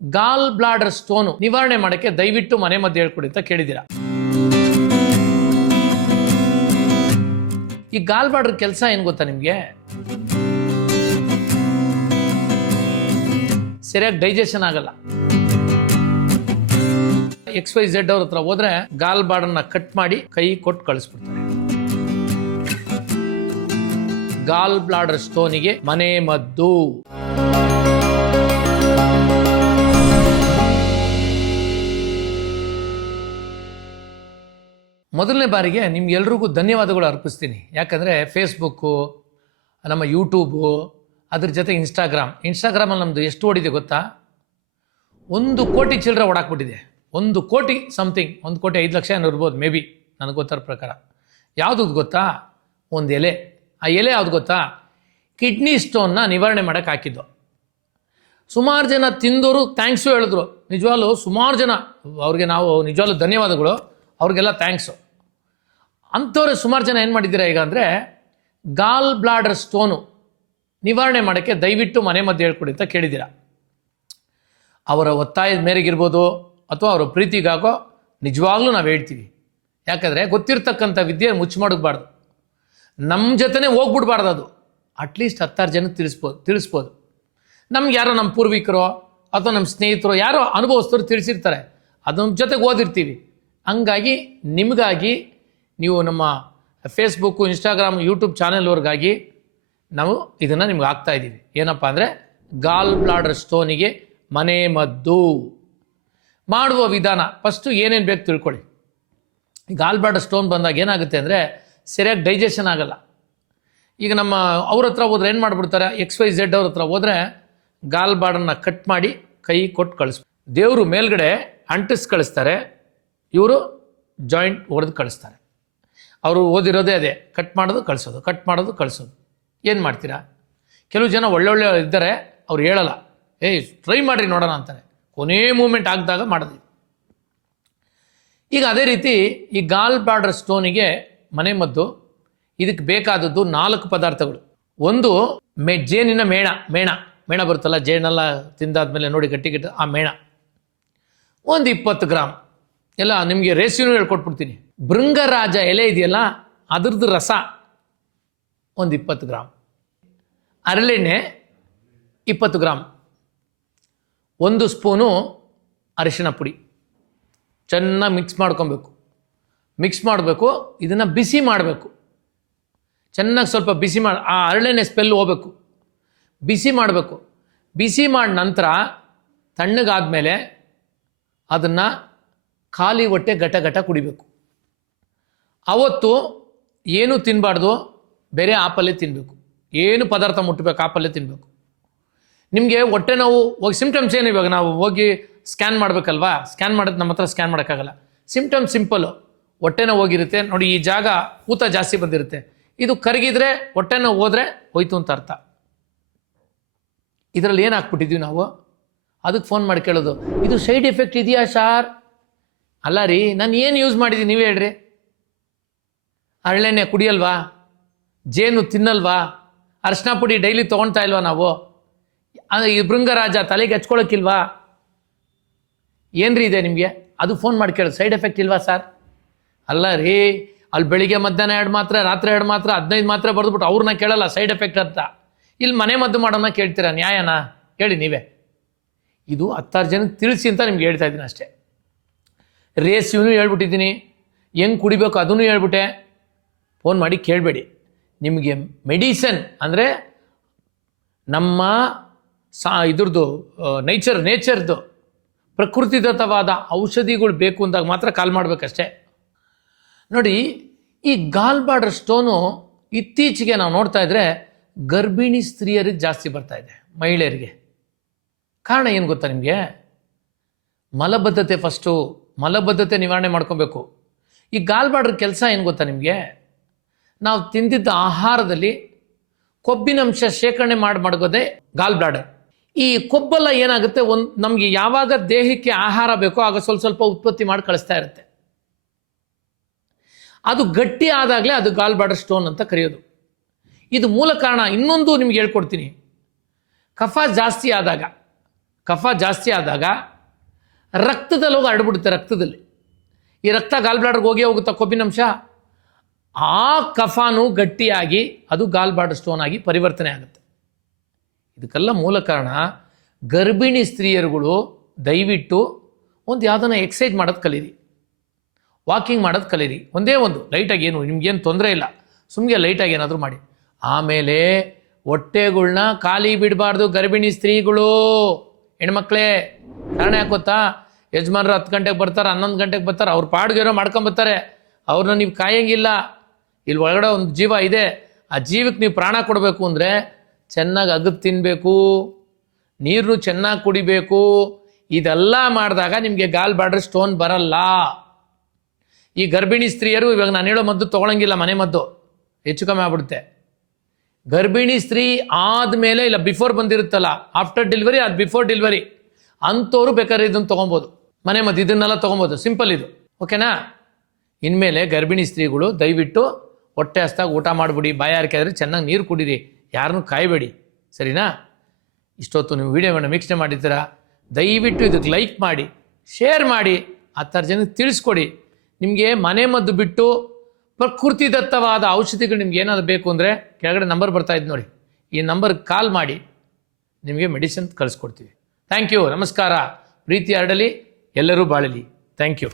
ಗಾಲ್ bladder stone ನಿವಾರಣೆ ಮಾಡೋಕ್ಕೆ ದಯವಿಟ್ಟು ಮನೆ ಮದ್ದು ಹೇಳ್ಕೊಡಿ ಅಂತ ಕೇಳಿದ್ದೀರಾ. ಈ ಗಾಲ್ ಬ್ಲಾಡರ್ ಕೆಲಸ ಏನು ಗೊತ್ತಾ ನಿಮಗೆ? ಸರಿಯಾಗಿ ಡೈಜೆಷನ್ ಆಗಲ್ಲ. ಎಕ್ಸ್ ವೈ ಝೆಡ್ ಅವ್ರ ಹತ್ರ ಹೋದ್ರೆ ಗಾಲ್ ಬಾಡನ್ನ ಕಟ್ ಮಾಡಿ ಕೈ ಕೊಟ್ಟು ಕಳಿಸ್ಬಿಡ್ತಾರೆ. ಗಾಲ್ ಬ್ಲಾಡರ್ ಸ್ಟೋನಿಗೆ ಮನೆ ಮದ್ದು. ಮೊದಲನೇ ಬಾರಿಗೆ ನಿಮ್ಗೆಲ್ರಿಗೂ ಧನ್ಯವಾದಗಳು ಅರ್ಪಿಸ್ತೀನಿ. ಯಾಕಂದರೆ ಫೇಸ್ಬುಕ್ಕು ನಮ್ಮ ಯೂಟ್ಯೂಬು ಅದ್ರ ಜೊತೆ ಇನ್ಸ್ಟಾಗ್ರಾಮ್ ಇನ್ಸ್ಟಾಗ್ರಾಮಲ್ಲಿ ನಮ್ಮದು ಎಷ್ಟು ಓಡಿದೆ ಗೊತ್ತಾ? ಒಂದು ಕೋಟಿ ಚಿಲ್ಲರೆ ಓಡಾಕ್ಬಿಟ್ಟಿದೆ. ಒಂದು ಕೋಟಿ ಸಮಥಿಂಗ್ ಒಂದು ಕೋಟಿ ಐದು ಲಕ್ಷ ಏನೋ ಇರ್ಬೋದು ಮೇ ಬಿ ನನಗೆ ಗೊತ್ತಾರ ಪ್ರಕಾರ. ಯಾವುದು ಗೊತ್ತಾ? ಒಂದು ಎಲೆ. ಆ ಎಲೆ ಯಾವುದು ಗೊತ್ತಾ? ಕಿಡ್ನಿ ಸ್ಟೋನ್ನ ನಿವಾರಣೆ ಮಾಡೋಕೆ ಹಾಕಿದ್ದು. ಸುಮಾರು ಜನ ತಿಂದವರು ಥ್ಯಾಂಕ್ಸು ಹೇಳಿದ್ರು. ನಿಜವಾಗ್ಲೂ ಸುಮಾರು ಜನ, ಅವ್ರಿಗೆ ನಾವು ನಿಜವಾಗ್ಲೂ ಧನ್ಯವಾದಗಳು. ಅವ್ರಿಗೆಲ್ಲ ಥ್ಯಾಂಕ್ಸು ಅಂಥವ್ರೆ ಸುಮಾರು ಜನ ಏನು ಮಾಡಿದ್ದೀರಾ ಈಗ ಅಂದರೆ ಗಾಲ್ ಬ್ಲಾಡರ್ ಸ್ಟೋನು ನಿವಾರಣೆ ಮಾಡೋಕ್ಕೆ ದಯವಿಟ್ಟು ಮನೆ ಮದ್ದು ಹೇಳ್ಕೊಡಿ ಅಂತ ಕೇಳಿದ್ದೀರಾ. ಅವರ ಒತ್ತಾಯದ ಮೇರೆಗಿರ್ಬೋದು ಅಥವಾ ಅವರ ಪ್ರೀತಿಗಾಗೋ ನಿಜವಾಗ್ಲೂ ನಾವು ಹೇಳ್ತೀವಿ. ಯಾಕಂದರೆ ಗೊತ್ತಿರ್ತಕ್ಕಂಥ ವಿದ್ಯೆ ಮುಚ್ಚಿ ಮಾಡಬಾರ್ದು ನಮ್ಮ ಜೊತೆನೇ ಹೋಗ್ಬಿಡ್ಬಾರ್ದು ಅದು. ಅಟ್ಲೀಸ್ಟ್ ಹತ್ತಾರು ಜನಕ್ಕೆ ತಿಳಿಸ್ಬೋದು ತಿಳಿಸ್ಬೋದು. ನಮ್ಗೆ ಯಾರೋ ನಮ್ಮ ಪೂರ್ವಿಕರೋ ಅಥವಾ ನಮ್ಮ ಸ್ನೇಹಿತರು ಯಾರೋ ಅನುಭವಸ್ಥರು ತಿಳಿಸಿರ್ತಾರೆ. ಅದನ್ನ ಜೊತೆಗೆ ಓದಿರ್ತೀವಿ. ಹಂಗಾಗಿ ನಿಮಗಾಗಿ ನೀವು ನಮ್ಮ ಫೇಸ್ಬುಕ್ಕು ಇನ್ಸ್ಟಾಗ್ರಾಮ್ ಯೂಟ್ಯೂಬ್ ಚಾನೆಲ್ವರೆಗಾಗಿ ನಾವು ಇದನ್ನು ನಿಮ್ಗೆ ಹಾಕ್ತಾ ಇದ್ದೀವಿ. ಏನಪ್ಪ ಅಂದರೆ ಗಾಲ್ ಬ್ಲಾಡರ್ ಸ್ಟೋನಿಗೆ ಮನೆ ಮದ್ದು. ಮಾಡುವ ವಿಧಾನ. ಫಸ್ಟು ಏನೇನು ಬೇಕು ತಿಳ್ಕೊಳ್ಳಿ. ಗಾಲ್ ಬ್ಲಾಡರ್ ಸ್ಟೋನ್ ಬಂದಾಗ ಏನಾಗುತ್ತೆ ಅಂದರೆ ಸರಿಯಾಗಿ ಡೈಜೆಷನ್ ಆಗಲ್ಲ. ಈಗ ನಮ್ಮ ಅವ್ರ ಹತ್ರ ಹೋದ್ರೆ ಏನು ಮಾಡಿಬಿಡ್ತಾರೆ? ಎಕ್ಸ್ ವೈ ಝೆಡ್ ಅವ್ರ ಹತ್ರ ಹೋದರೆ ಗಾಲ್ ಬ್ಲಾಡರ್ನ ಕಟ್ ಮಾಡಿ ಕೈ ಕೊಟ್ಟು ಕಳಿಸ್ ದೇವರು ಮೇಲ್ಗಡೆ ಅಂಟಿಸ್ ಕಳಿಸ್ತಾರೆ. ಇವರು ಜಾಯಿಂಟ್ ಹೊಡೆದು ಕಳಿಸ್ತಾರೆ. ಅವರು ಓದಿರೋದೇ ಅದೇ. ಕಟ್ ಮಾಡೋದು, ಕಳಿಸೋದು. ಕಟ್ ಮಾಡೋದು, ಕಳಿಸೋದು. ಏನು ಮಾಡ್ತೀರಾ? ಕೆಲವು ಜನ ಒಳ್ಳೊಳ್ಳೆ ಇದ್ದಾರೆ, ಅವ್ರು ಹೇಳಲ್ಲ. ಏಯ್ ಟ್ರೈ ಮಾಡಿರಿ ನೋಡೋಣ ಅಂತಾರೆ. ಕೊನೇ ಮೂಮೆಂಟ್ ಆಗಿದಾಗ ಮಾಡಿದ್ವಿ ಈಗ ಅದೇ ರೀತಿ ಈ ಗಾಲ್ ಬಾರ್ಡರ್ ಸ್ಟೋನಿಗೆ ಮನೆ ಮದ್ದು, ಇದಕ್ಕೆ ಬೇಕಾದದ್ದು ನಾಲ್ಕು ಪದಾರ್ಥಗಳು. ಒಂದು ಮೆ, ಜೇನಿನ ಮೇಣ ಮೇಣ. ಮೇಣ ಬರುತ್ತಲ್ಲ ಜೇನೆಲ್ಲ ತಿಂದಾದ್ಮೇಲೆ ನೋಡಿ ಗಟ್ಟಿ ಗಟ್ಟಿ, ಆ ಮೇಣ. ಒಂದು ಇಪ್ಪತ್ತು ಗ್ರಾಮ್ ಎಲ್ಲ ನಿಮಗೆ ರೇಸಿನೂ ಹೇಳ್ಕೊಟ್ಬಿಡ್ತೀನಿ. ಭೃಂಗರಾಜ ಎಲೆ ಇದೆಯಲ್ಲ, ಅದ್ರದ್ದು ರಸ ಒಂದು ಇಪ್ಪತ್ತು ಗ್ರಾಮ್ ಅರಳೆಣ್ಣೆ ಇಪ್ಪತ್ತು ಗ್ರಾಮ್ ಒಂದು ಸ್ಪೂನು ಅರಿಶಿಣ ಪುಡಿ. ಚೆನ್ನಾಗಿ ಮಿಕ್ಸ್ ಮಾಡ್ಕೊಬೇಕು. ಮಿಕ್ಸ್ ಮಾಡಬೇಕು, ಇದನ್ನು ಬಿಸಿ ಮಾಡಬೇಕು. ಚೆನ್ನಾಗಿ ಸ್ವಲ್ಪ ಬಿಸಿ ಮಾಡಿ, ಆ ಅರಳೆಣ್ಣೆ ಸ್ಪೆಲ್ ಹೋಗ್ಬೇಕು. ಬಿಸಿ ಮಾಡಬೇಕು. ಬಿಸಿ ಮಾಡಿದ ನಂತರ ತಣ್ಣಗಾದ್ಮೇಲೆ ಅದನ್ನು ಖಾಲಿ ಹೊಟ್ಟೆ ಘಟ ಘಟ ಕುಡಿಬೇಕು. ಅವತ್ತು ಏನು ತಿನ್ನಬಾರ್ದು ಬೇರೆ ಆಪಲ್ಲೇ ತಿನ್ನಬೇಕು ಏನು ಪದಾರ್ಥ ಮುಟ್ಟಬೇಕು ಆಪಲ್ಲೇ ತಿನ್ನಬೇಕು ನಿಮಗೆ ಹೊಟ್ಟೆ ನೋವು, ಹೋಗಿ ಸಿಮ್ಟಮ್ಸ್ ಏನು ಇವಾಗ? ನಾವು ಹೋಗಿ ಸ್ಕ್ಯಾನ್ ಮಾಡಬೇಕಲ್ವಾ? ಸ್ಕ್ಯಾನ್ ಮಾಡೋದು ನಮ್ಮ ಹತ್ರ ಸ್ಕ್ಯಾನ್ ಮಾಡೋಕ್ಕಾಗಲ್ಲ. ಸಿಮ್ಟಮ್ಸ್ ಸಿಂಪಲ್ಲು ಹೊಟ್ಟೆ ನೋವು ಹೋಗಿರುತ್ತೆ. ನೋಡಿ, ಈ ಜಾಗ ಊತ ಜಾಸ್ತಿ ಬಂದಿರುತ್ತೆ. ಇದು ಕರಗಿದ್ರೆ ಹೊಟ್ಟೆ ನೋವು ಹೋದರೆ ಹೋಯ್ತು ಅಂತ ಅರ್ಥ. ಇದರಲ್ಲಿ ಏನು ಹಾಕ್ಬಿಟ್ಟಿದ್ವಿ ನಾವು? ಅದಕ್ಕೆ ಫೋನ್ ಮಾಡಿ ಕೇಳೋದು. ಇದು ಸೈಡ್ ಎಫೆಕ್ಟ್ ಇದೆಯಾ, ಸಾರ್? ಅಲ್ಲ ರೀ, ನಾನು ಏನು ಯೂಸ್ ಮಾಡಿದ್ದೀನಿ ನೀವು ಹೇಳ್ರಿ? ಹರಳೆಣ್ಣೆ ಕುಡಿಯಲ್ವಾ? ಜೇನು ತಿನ್ನಲ್ವಾ? ಅರ್ಶಿನ ಪುಡಿ ಡೈಲಿ ತೊಗೊಳ್ತಾ ಇಲ್ವಾ ನಾವು? ಅಂದರೆ ಈ ಭೃಂಗರಾಜ ತಲೆಗೆ ಹಚ್ಕೊಳಕ್ಕಿಲ್ವಾ? ಏನ್ರಿ ಇದೆ ನಿಮಗೆ? ಅದು ಫೋನ್ ಮಾಡಿ ಕೇಳೋದು ಸೈಡ್ ಎಫೆಕ್ಟ್ ಇಲ್ವಾ ಸರ್ ಅಲ್ಲ ರೀ ಅಲ್ಲಿ ಬೆಳಿಗ್ಗೆ ಮಧ್ಯಾಹ್ನ ಎರಡು ಮಾತ್ರ, ರಾತ್ರಿ ಎರಡು ಮಾತ್ರ, ಹದಿನೈದು ಮಾತ್ರ ಬರೆದ್ಬಿಟ್ಟು ಅವ್ರನ್ನ ಕೇಳಲ್ಲ ಸೈಡ್ ಎಫೆಕ್ಟ್ ಅಂತ. ಇಲ್ಲಿ ಮನೆ ಮದ್ದು ಮಾಡೋಣ ಕೇಳ್ತೀರಾ ನ್ಯಾಯನಾ? ಹೇಳಿ ನೀವೇ. ಇದು ಹತ್ತಾರು ಜನಕ್ಕೆ ತಿಳಿಸಿ ಅಂತ ನಿಮ್ಗೆ ಹೇಳ್ತಾ ಇದ್ದೀನಿ ಅಷ್ಟೇ. ರೇಸ್ ಇವನು ಹೇಳ್ಬಿಟ್ಟಿದ್ದೀನಿ. ಹೆಂಗೆ ಕುಡಿಬೇಕು ಅದನ್ನು ಹೇಳ್ಬಿಟ್ಟೆ. ಫೋನ್ ಮಾಡಿ ಕೇಳಬೇಡಿ. ನಿಮಗೆ ಮೆಡಿಸನ್ ಅಂದರೆ ನಮ್ಮ ಸಾ ಇದ್ರದ್ದು ನೇಚರ್ ನೇಚರ್ದು ಪ್ರಕೃತಿದತ್ತವಾದ ಔಷಧಿಗಳು ಬೇಕು ಅಂದಾಗ ಮಾತ್ರ ಕಾಲ್ ಮಾಡಬೇಕಷ್ಟೇ. ನೋಡಿ, ಈ ಗಾಲ್ ಬಾರ್ಡರ್ ಸ್ಟೋನು ಇತ್ತೀಚೆಗೆ ನಾವು ನೋಡ್ತಾ ಇದ್ರೆ ಗರ್ಭಿಣಿ ಸ್ತ್ರೀಯರಿಗೆ ಜಾಸ್ತಿ ಬರ್ತಾ ಇದೆ, ಮಹಿಳೆಯರಿಗೆ. ಕಾರಣ ಏನು ಗೊತ್ತಾ ನಿಮಗೆ? ಮಲಬದ್ಧತೆ ಫಸ್ಟು ಮಲಬದ್ಧತೆ ನಿವಾರಣೆ ಮಾಡ್ಕೊಬೇಕು. ಈ ಗಾಲ್ಬಾಡ್ರ ಕೆಲಸ ಏನು ಗೊತ್ತಾ ನಿಮಗೆ? ನಾವು ತಿಂದಿದ್ದ ಆಹಾರದಲ್ಲಿ ಕೊಬ್ಬಿನಂಶ ಶೇಖರಣೆ ಮಾಡಿ ಮಡಗೋದೇ ಗಾಲ್ ಬ್ಲಾಡರ್ ಈ ಕೊಬ್ಬೆಲ್ಲ ಏನಾಗುತ್ತೆ? ಒಂದು ನಮಗೆ ಯಾವಾಗ ದೇಹಕ್ಕೆ ಆಹಾರ ಬೇಕೋ ಆಗ ಸ್ವಲ್ಪ ಸ್ವಲ್ಪ ಉತ್ಪತ್ತಿ ಮಾಡಿ ಕಳಿಸ್ತಾ ಇರುತ್ತೆ. ಅದು ಗಟ್ಟಿ ಆದಾಗಲೇ ಅದು ಗಾಲ್ ಬ್ಲಾಡರ್ ಸ್ಟೋನ್ ಅಂತ ಕರೆಯೋದು. ಇದು ಮೂಲ ಕಾರಣ. ಇನ್ನೊಂದು ನಿಮ್ಗೆ ಹೇಳ್ಕೊಡ್ತೀನಿ. ಕಫ ಜಾಸ್ತಿ ಆದಾಗ, ಕಫ ಜಾಸ್ತಿ ಆದಾಗ ರಕ್ತದಲ್ಲಿ ಹೋಗಿ ಹರಡ್ಬಿಡುತ್ತೆ, ರಕ್ತದಲ್ಲಿ. ಈ ರಕ್ತ ಗಾಲ್ ಬ್ಲಾಡರ್ಗೆ ಹೋಗಿ ಹೋಗುತ್ತಾ ಕೊಬ್ಬಿನಂಶ ಆ ಕಫಾನು ಗಟ್ಟಿಯಾಗಿ ಅದು ಗಾಲ್ ಬ್ಲಾಡರ್ ಸ್ಟೋನ್ ಆಗಿ ಪರಿವರ್ತನೆ ಆಗುತ್ತೆ. ಇದಕ್ಕೆಲ್ಲ ಮೂಲ ಕಾರಣ ಗರ್ಭಿಣಿ ಸ್ತ್ರೀಯರುಗಳು ದಯವಿಟ್ಟು ಒಂದು ಯಾವುದನ್ನ ಎಕ್ಸಸೈಜ್ ಮಾಡೋದು ಕಲೀರಿ. ವಾಕಿಂಗ್ ಮಾಡೋದು ಕಲೀರಿ. ಒಂದೇ ಒಂದು ಲೈಟಾಗಿ ಏನು, ನಿಮ್ಗೇನು ತೊಂದರೆ ಇಲ್ಲ. ಸುಮ್ಮನೆ ಲೈಟಾಗಿ ಏನಾದರೂ ಮಾಡಿ. ಆಮೇಲೆ ಹೊಟ್ಟೆಗಳ್ನ ಖಾಲಿ ಬಿಡಬಾರ್ದು ಗರ್ಭಿಣಿ ಸ್ತ್ರೀಗಳು. ಹೆಣ್ಮಕ್ಳೇ ಕಾರಣ ಯಾಕೆ ಗೊತ್ತಾ? ಯಜಮಾನ್ರು ಹತ್ತು ಗಂಟೆಗೆ ಬರ್ತಾರೆ, ಹನ್ನೊಂದು ಗಂಟೆಗೆ ಬರ್ತಾರೆ, ಅವ್ರ ಪಾಡ್ಗೇನೋ ಮಾಡ್ಕೊಂಬರ್ತಾರೆ ಅವ್ರನ್ನ ನೀವು ಕಾಯಂಗಿಲ್ಲ. ಇಲ್ಲಿ ಒಳಗಡೆ ಒಂದು ಜೀವ ಇದೆ. ಆ ಜೀವಕ್ಕೆ ನೀವು ಪ್ರಾಣ ಕೊಡಬೇಕು ಅಂದರೆ ಚೆನ್ನಾಗಿ ಅಗದು ತಿನ್ನಬೇಕು ನೀರನ್ನು ಚೆನ್ನಾಗಿ ಕುಡಿಬೇಕು. ಇದೆಲ್ಲ ಮಾಡಿದಾಗ ನಿಮಗೆ ಗಾಲ್ ಬಾಡ್ರೆ ಸ್ಟೋನ್ ಬರಲ್ಲ. ಈ ಗರ್ಭಿಣಿ ಸ್ತ್ರೀಯರು ಇವಾಗ ನಾನು ಹೇಳೋ ಮದ್ದು ತೊಗೊಳಂಗಿಲ್ಲ, ಮನೆ ಮದ್ದು. ಹೆಚ್ಚು ಕಮ್ಮಿ ಆಗ್ಬಿಡುತ್ತೆ. ಗರ್ಭಿಣಿ ಸ್ತ್ರೀ ಆದಮೇಲೆ, ಇಲ್ಲ ಬಿಫೋರ್ ಬಂದಿರುತ್ತಲ್ಲ ಆಫ್ಟರ್ ಡೆಲಿವರಿ ಅದು ಬಿಫೋರ್ ಡೆಲಿವರಿ ಅಂಥವ್ರು ಬೇಕಾದ್ರೆ ಇದನ್ನು ತೊಗೊಬೋದು. ಮನೆ ಮದ್ದು ಇದನ್ನೆಲ್ಲ ತೊಗೊಬೋದು. ಸಿಂಪಲ್ ಇದು. ಓಕೆನಾ ಇನ್ಮೇಲೆ ಗರ್ಭಿಣಿ ಸ್ತ್ರೀಗಳು, ದಯವಿಟ್ಟು ಹೊಟ್ಟೆ ಹಸ್ತಾಗ ಊಟ ಮಾಡಿಬಿಡಿ. ಬಾಯಾರಿಕೆ ಆದರೆ ಚೆನ್ನಾಗಿ ನೀರು ಕುಡೀರಿ. ಯಾರನ್ನೂ ಕಾಯಬೇಡಿ. ಸರಿನಾ? ಇಷ್ಟೊತ್ತು ನೀವು ವಿಡಿಯೋವನ್ನು ವೀಕ್ಷಣೆ ಮಾಡಿದ್ದೀರಾ? ದಯವಿಟ್ಟು ಇದಕ್ಕೆ ಲೈಕ್ ಮಾಡಿ ಶೇರ್ ಮಾಡಿ ಆ ಥರ ಜನಕ್ಕೆ ತಿಳಿಸ್ಕೊಡಿ. ನಿಮಗೆ ಮನೆ ಮದ್ದು ಬಿಟ್ಟು ಪ್ರಕೃತಿದತ್ತವಾದ ಔಷಧಿಗಳು ನಿಮ್ಗೆ ಏನಾದರೂ ಬೇಕು ಅಂದರೆ ಕೆಳಗಡೆ ನಂಬರ್ ಬರ್ತಾ ಇದ್ದು ನೋಡಿ. ಈ ನಂಬರ್ಗೆ ಕಾಲ್ ಮಾಡಿ. ನಿಮಗೆ ಮೆಡಿಸಿನ್ ಕಳಿಸ್ಕೊಡ್ತೀವಿ. ಥ್ಯಾಂಕ್ ಯು ನಮಸ್ಕಾರ ಪ್ರೀತಿ ಹರಡಲಿ ಎಲ್ಲರೂ ಬಾಳಲಿ ಥ್ಯಾಂಕ್ ಯು